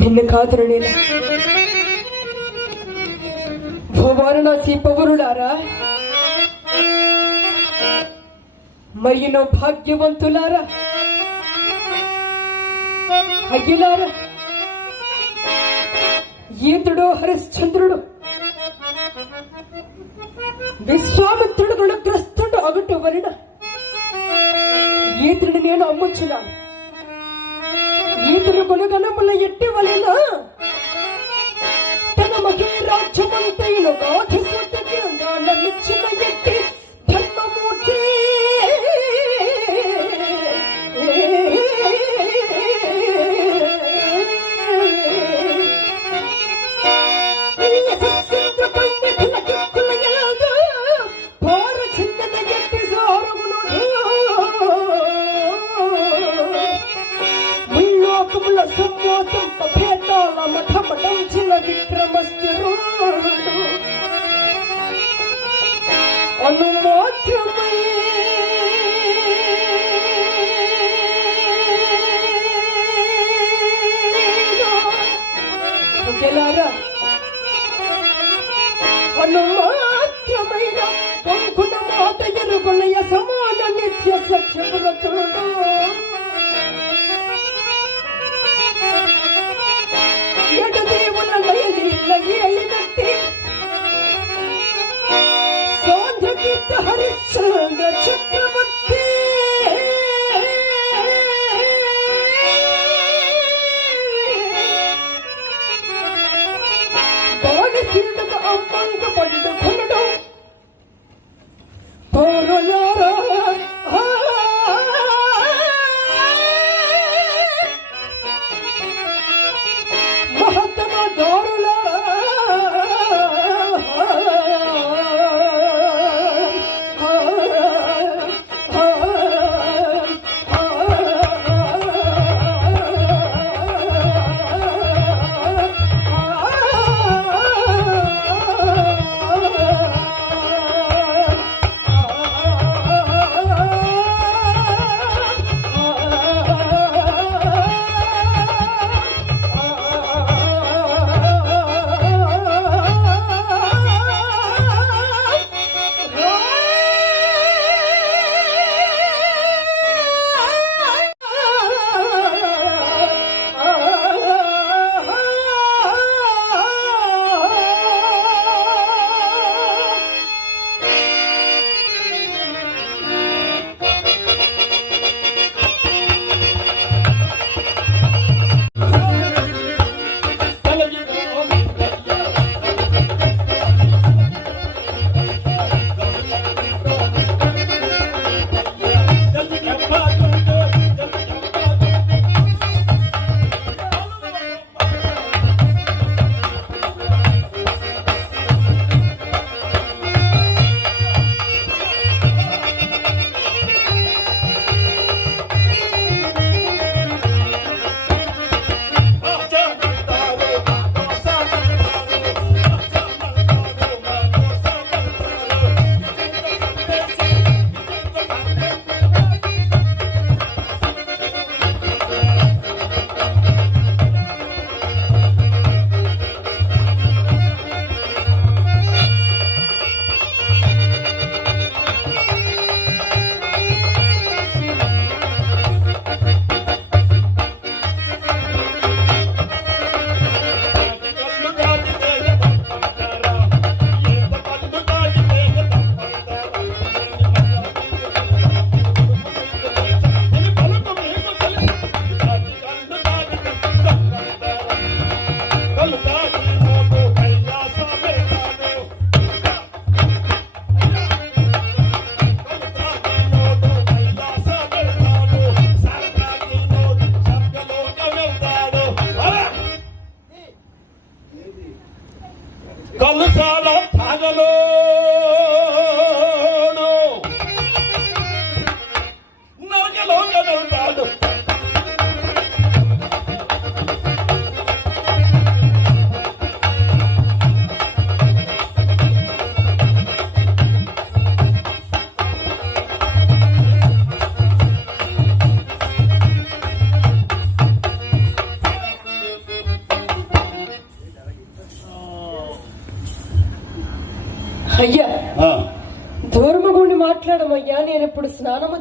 నిన్ను కాదురు నేను. భూవారణాసి పౌరులారా మరియును భాగ్యవంతులారా అయ్యలారా ఈతుడు హరిశ్చంద్రుడు విశ్వామిత్రుడు రుణగ్రస్తుడు అగుట వలన ఈతుడిని నేను అమ్ముచున్నాను. ఈతుడు కొనుగనముల ఎట్టి వలన తన మహే రాజ్యమంతైన గాఢసుతకి నన్ను ఎట్టి ధర్మమూర్తి Thank you.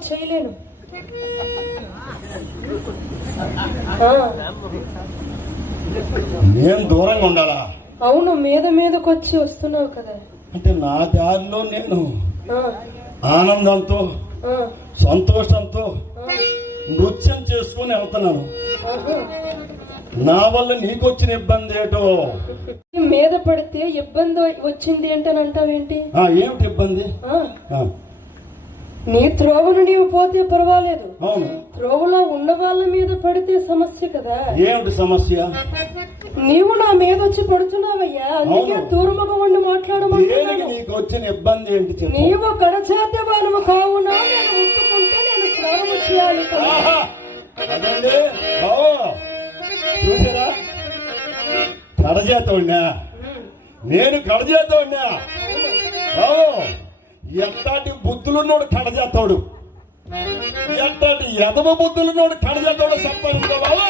చేయలేను. నేను దూరంగా ఉండాలా? అవును మీద మీదకి వచ్చి వస్తున్నావు కదా. అంటే నా దారిలో నేను. ఆనందంతో సంతోషంతో నృత్యం చేసుకుని వెళ్తున్నాను. నా వల్ల నీకు వచ్చిన ఇబ్బంది ఏటో? మీద పడితే ఇబ్బంది వచ్చింది ఏంటని అంటావేంటి? ఆ, ఏమిటి ఇబ్బంది? నీ త్రోవను నీవు పోతే పర్వాలేదు. అవును. త్రోవలో ఉన్న వాళ్ళ మీద పడితే సమస్య కదా. ఏమిటి సమస్య? నీవు నా మీద వచ్చి పడుతున్నావయ్యా. అందుకే. దూరముగా ఉండి మాట్లాడమంటున్నాను. నీకు వచ్చిన ఇబ్బంది ఏంటి నీవు కడచాద్యవానము కావున నేను ఒప్పుకుంటే నేను స్నానము చేయాలి చూసారా? ఉమ్, నేను బావో ఎట్టాటి బుద్ధులున్నోడు కడజేస్తాడు ఎట్టాటి ఎదవ బుద్ధులున్నోడు కడజేస్తాడు సంపాదించాడు బావా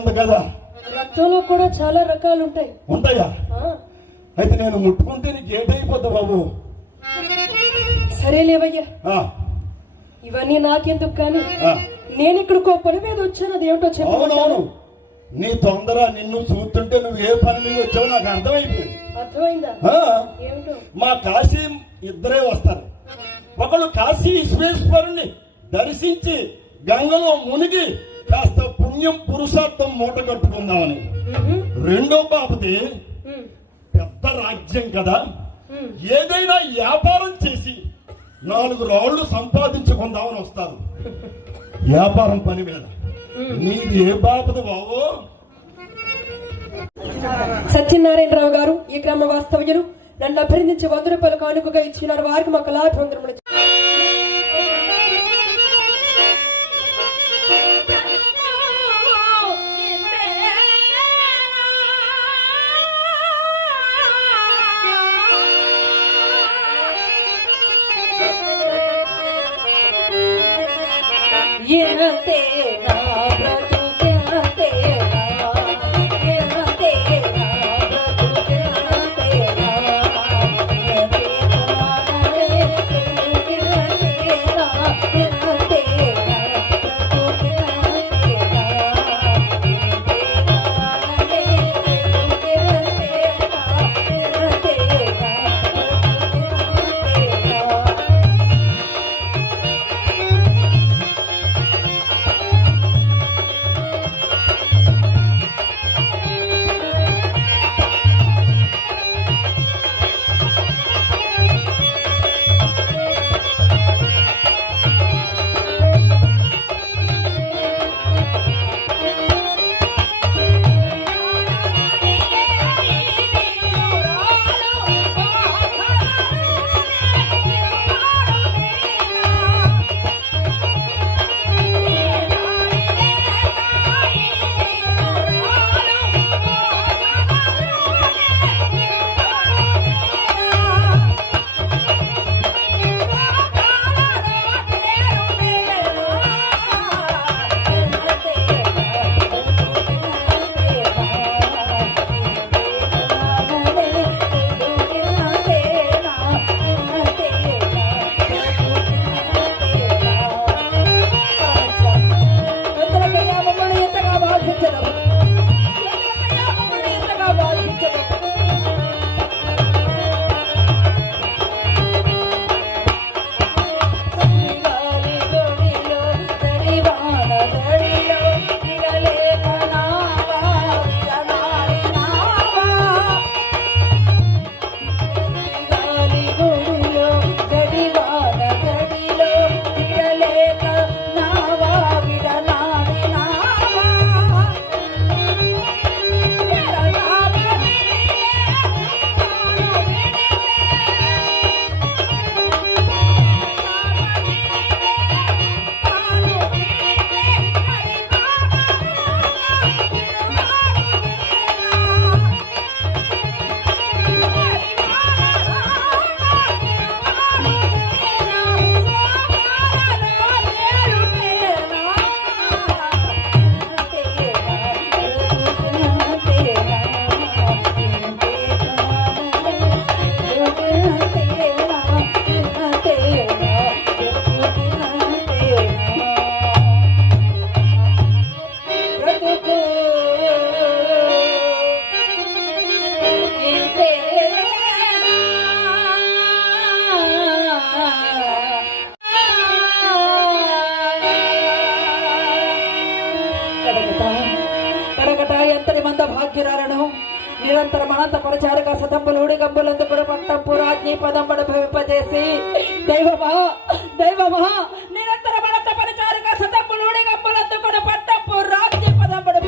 ఉంది కదా? రక్తంలో కూడా చాలా రకాలు ఉంటాయి? ఉంటాయా అయితే నేను ముట్టుకుంటే నీకు ఏటైపోద్దా బాబు? సరేలేవయ్యా ఇవన్నీ నాకెందుకు కానీ. నేను ఇక్కడికి పని మీద వచ్చాను అదేమిటో అవునవును. చెప్పు నీ తొందర నిన్ను చూస్తుంటే నువ్వు ఏ పని మీద వచ్చావో నాకు అర్థమైపోయింది. అర్థమైందా? ఏమిటో? మా కాశీ ఇద్దరే వస్తారు. ఒకడు కాశీ విశ్వేశ్వరుణ్ణి దర్శించి గంగలో మునిగి కాస్త పుణ్యం పురుషార్థం మూట కట్టుకుందామని. రెండో బాబుది ఉమ్, పెద్ద రాజ్యం కదా. ఏదైనా వ్యాపారం చేసి నాలుగు రాళ్ళు సంపాదించుకుందామని వస్తారు. వ్యాపారం పని మీద. నీది ఏ బాపది బావో సత్యనారాయణరావు గారు ఈ గ్రామ వాస్తవ్యులు నన్ను అభినందించి వంద రూపాయలు కానుకగా ఇచ్చినారు వారికి మాకు లాభవంతరములు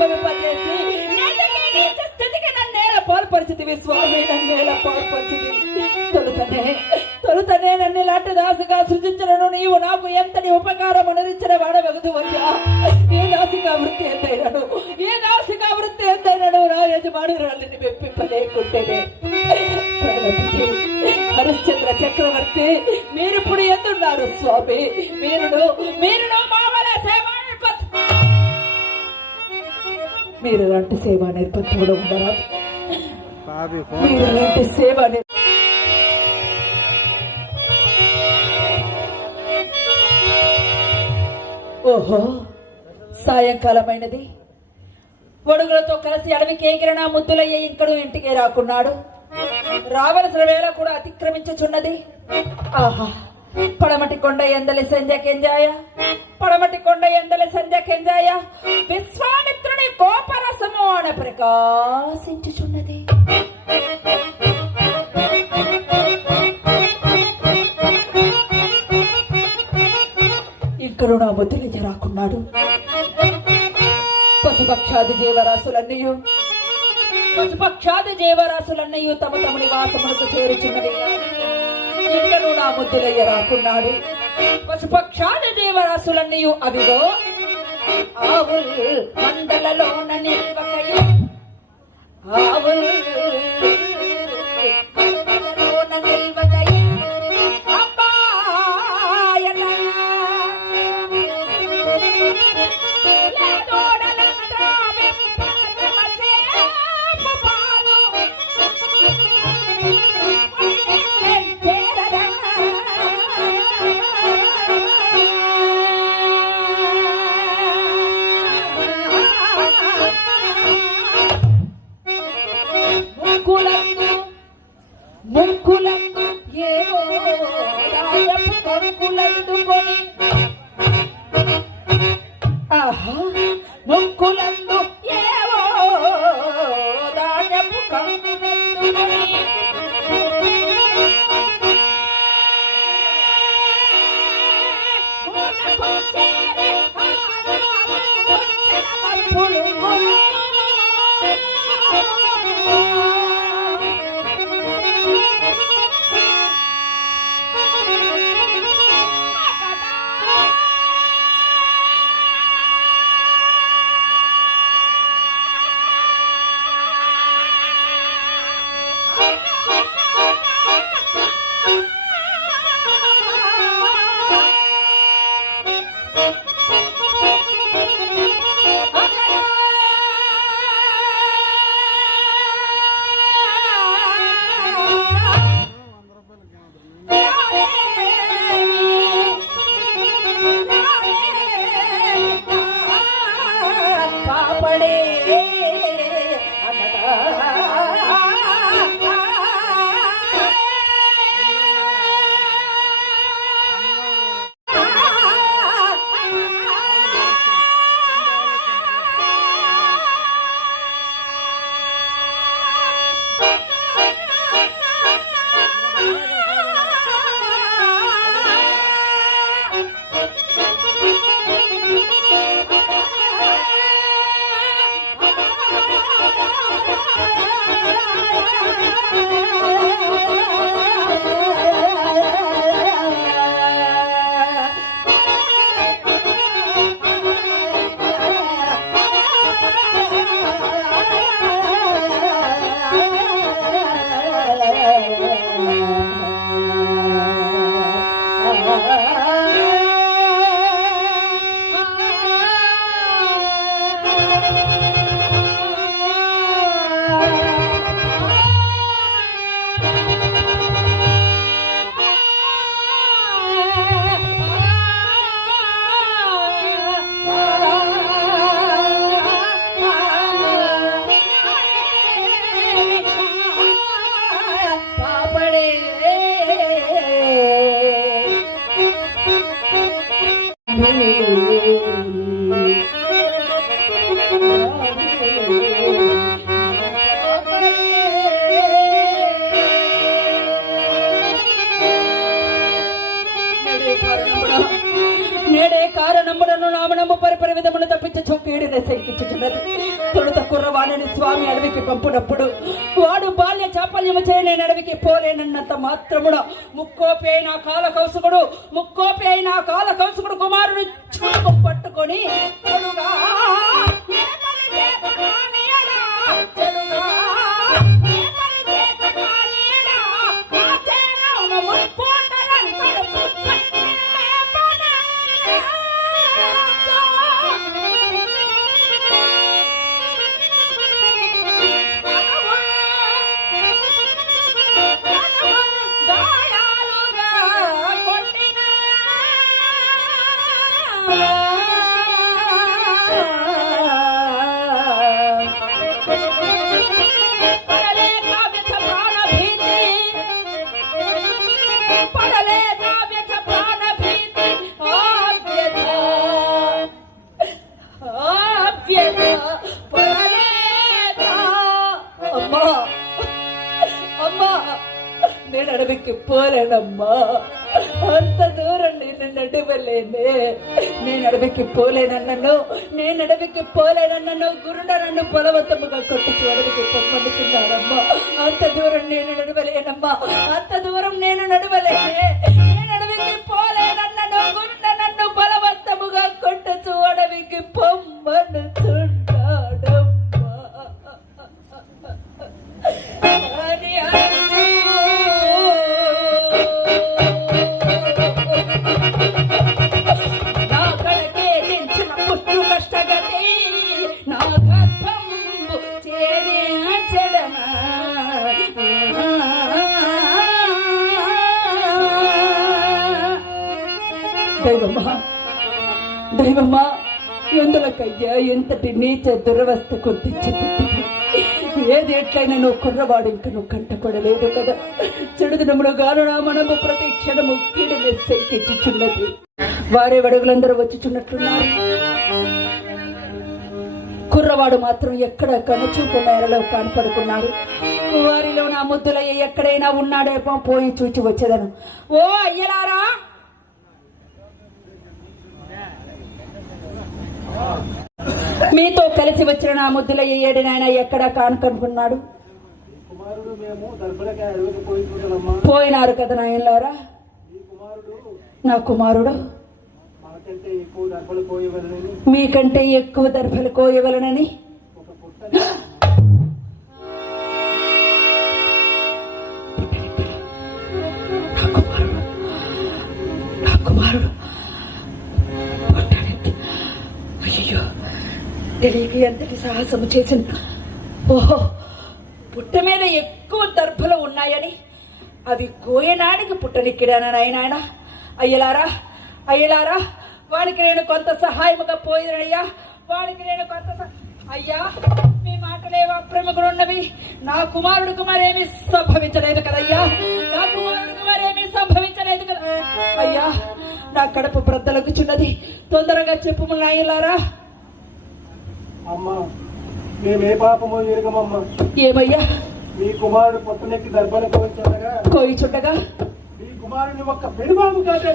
పదంబడు స్థితికి నన్నేల పాల్పరిచితివి స్వామి నన్నేల పాల్పరిచితివి. తొలుతనే తొలుతనే నన్ను ఇలాంటి దాసుగా సృజించడను నీవు నాకు ఎంతటి ఉపకారం అనురించిన వాడవగదు అయ్యా. ఏ దాసిగా వృత్తి ఎంతైనను ఏ దాసిగా వృత్తి ఎంతైనను నా యజమాని రాళ్ళని మెప్పింపలేకుంటేనే హరిశ్చంద్ర చక్రవర్తి మీరిప్పుడు ఎందున్నారు స్వామి? మీరు మీరు మా మీరు లాంటి సేవా నిర్పత్తుడు ఉండరా మీరు లాంటి సేవా ఓహో సాయంకాలమైనది. ఒడుగులతో కలిసి అడవికి ఎగిరిన ముద్దులయ్య ఇంకడు ఇంటికి రాకున్నాడు. రావలసిన వేళ కూడా అతిక్రమించుచున్నది. ఆహా. పడమటి కొండ ఎందలి సంజ కెంజాయ? పడమటి కొండ ఎందలి సంజ కెంజాయ? విశ్వామిత్రుని కోపరసము అన ప్రకాశించుచున్నది. ఇంకడు నా ముద్దులయ్య రాకున్నాడు పశుపక్షాది జీవరాశులన్నయు పశుపక్షాది జీవరాశులన్నయు తమ తమ నివాసములకు చేరుచున్నది. ఇంకను నా ముద్దులయ్య రాకున్నాడు పశుపక్షాది దేవరాశులన్నీ అవిగో ఆవుల్ మండలలోన నిల్వకయు. ఆవుల్ మండలలోన నిల్వకయు. పోలేనన్నను నేను అడవికి పోలేనన్నను గురుడ నన్ను బలవంతముగా కొట్టుచు అడవికి పొమ్మనుచున్నాడమ్మా. అంత దూరం నేను నడవలేనమ్మా. అంత దూరం నేను నడవలేనే. నీచ దురవస్థకు తెచ్చిపెట్టింది ఏది ఎట్లయినా నువ్వు కుర్రవాడు ఇంక నువ్వు కంటపడలేదు కదా. చెడుదినములు గాను మనము ప్రతి క్షణము కీడుని వారే వడుగులందరూ వచ్చిచున్నట్లున్నారు. కుర్రవాడు మాత్రం ఎక్కడ కనుచూపు మేరలో కనపడుకున్నాడు వారిలో నా ముద్దులయ్య ఎక్కడైనా ఉన్నాడేమో పోయి చూచి వచ్చేదను. ఓ అయ్యలారా! మీతో కలిసి వచ్చిన నా ముద్దుల ఏడునైనా ఎక్కడ కానుకనుకున్నాడు పోయినారు కదా నాయనలారా? నా కుమారుడు. మీకంటే ఎక్కువ దర్భలు కోయవలనని. నా కుమారుడు. నా కుమారుడు. తెలియక ఎంతటి సాహసము చేసిన ఓహో పుట్ట మీద ఎక్కువ దర్భలు ఉన్నాయని అవి కోయనాడికి పుట్టనిక్కిడానా నాయనాయన? అయ్యలారా అయ్యలారా వాడికి నేను కొంత సహాయముగా పోయినయ్యా వాడికి నేను కొంత సహ- అయ్యా మీ మాటలేవో ఉన్నవి నా కుమారుడికి మరేమీ సంభవించలేదు కదయ్యా. నా కుమారుడికి మరేమీ సంభవించలేదు కదా అయ్యా నా కడుపు బ్రద్దలకు చిన్నది. తొందరగా చెప్పు అమ్మ మేము పాపము ఎరగమమ్మ. ఏమయ్యా? మీ కుమారుడు పుట్టనెక్కి దర్భలకు వచ్చాడగా కోయి చుట్టగా. మీ కుమారుని ఒక్క పెనుబాబు కాదే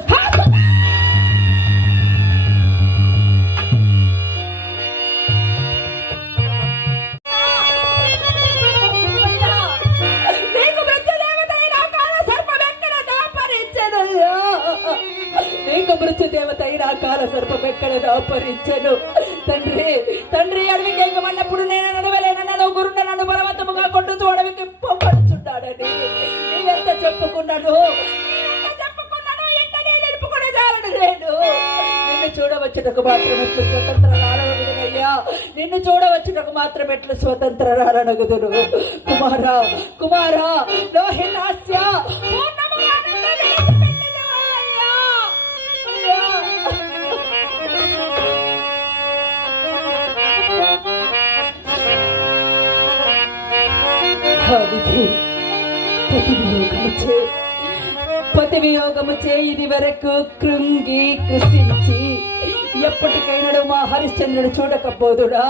నీకు దాపరించెనయ్యా? నీకు మృత్యుదేవతైన కాల సర్పమెక్కడ దాపరించెను? తండ్రి తండ్రి ఎట్లు స్వతంత్ర రానగుదునయ్యా నిన్ను చూడవచ్చుటకు మాత్రం ఎట్లు స్వతంత్ర రానగుదురు కుమారా కుమారా లోహితాస్య పూర్ణముగా నిన్ను ఇది వరకు కృంగి కృషించి ఎప్పటికైనాడు మా హరిశ్చంద్రుడు చూడకపోదుడా?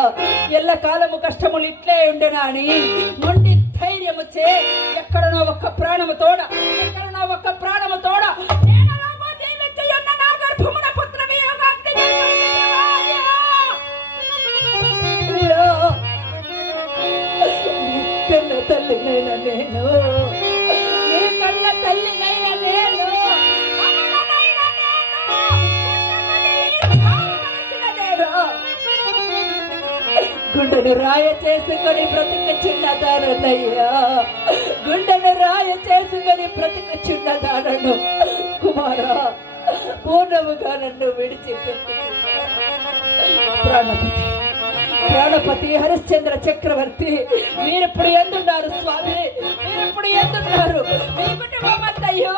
ఎల్ల కాలము కష్టములు ఇట్లే ఉండెనా అని మొండి ధైర్యముచే ఎక్కడనో ఒక్క ప్రాణము చేసుకొని బ్రతిక చిన్నదానయ్యా గుండెను రాయ చేసుకొని బ్రతిక చిన్నదానను. కుమారా పూర్ణముగా నన్ను విడిచిపెట్టి ప్రాణపతి. ప్రాణపతి హరిశ్చంద్ర చక్రవర్తి మీరిప్పుడు ఎందున్నారు స్వామి? మీరు ఇప్పుడు ఎందున్నారు? మీ కుటుంబం అంతయ్యో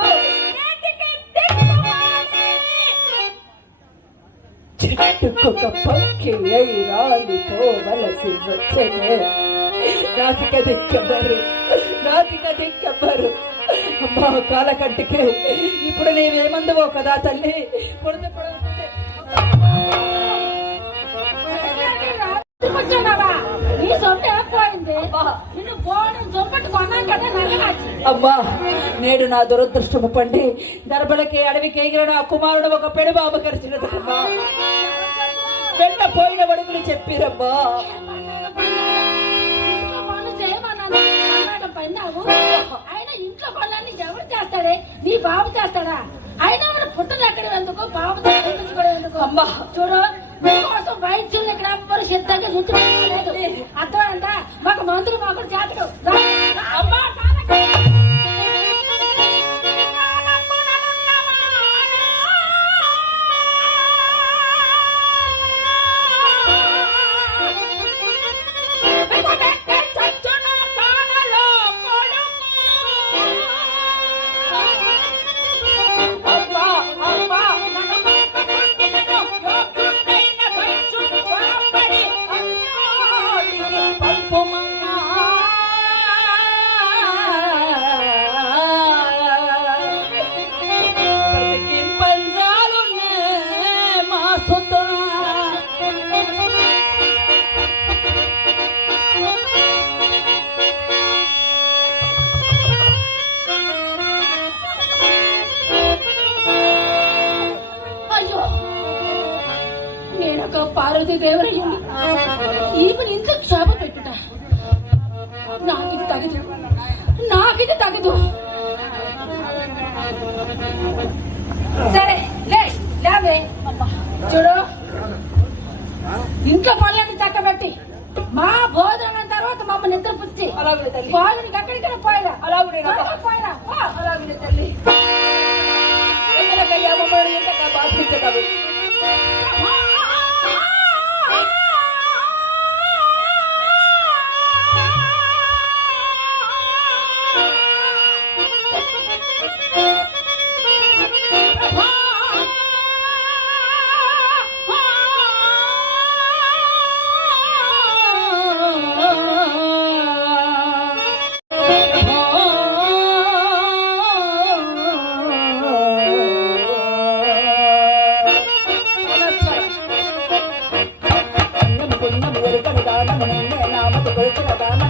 చెట్టుకొక పక్కి అయి రాలిపోవలసి వచ్చనే నాతిక దిక్కబరు నాతిక దిక్కబరు అమ్మా కాలకంటికి ఇప్పుడు నీవేమందువో కదా తల్లి పొడత వచ్చావా నీ అమ్మా నేడు నా దురదృష్టము పండి దర్భలకి అడవికి ఎగిరిన కుమారుడు ఒక పెడుబాబు ఖర్చునదమ్మా వెంట పోయిన వడుకులు చెప్పిరమ్మా ఆయన ఇంట్లో పనులన్నీ ఎవరు చేస్తాడే? నీ బాబు చేస్తాడా? అయినా మన పుట్టలు ఎక్కడ ఎందుకు? బాబు కూడా ఎందుకు? అమ్మా. చూడు నీకోసం వైద్యులు ఇక్కడ సిద్ధంగా చూసుకోలేదు అర్థమైందా? మాకు మందులు మాకు జాతకు అమ్మా. చూడు. ఇంట్లో పనులన్నీ చక్కబెట్టి మా భోజనం తర్వాత మమ్మల్ని నిద్ర పుచ్చి అలాగే తల్లి. వాళ్ళని ఎక్కడికైనా పోయినా అలాగే పోయినా. అలాగే తల్లి. 我有点白。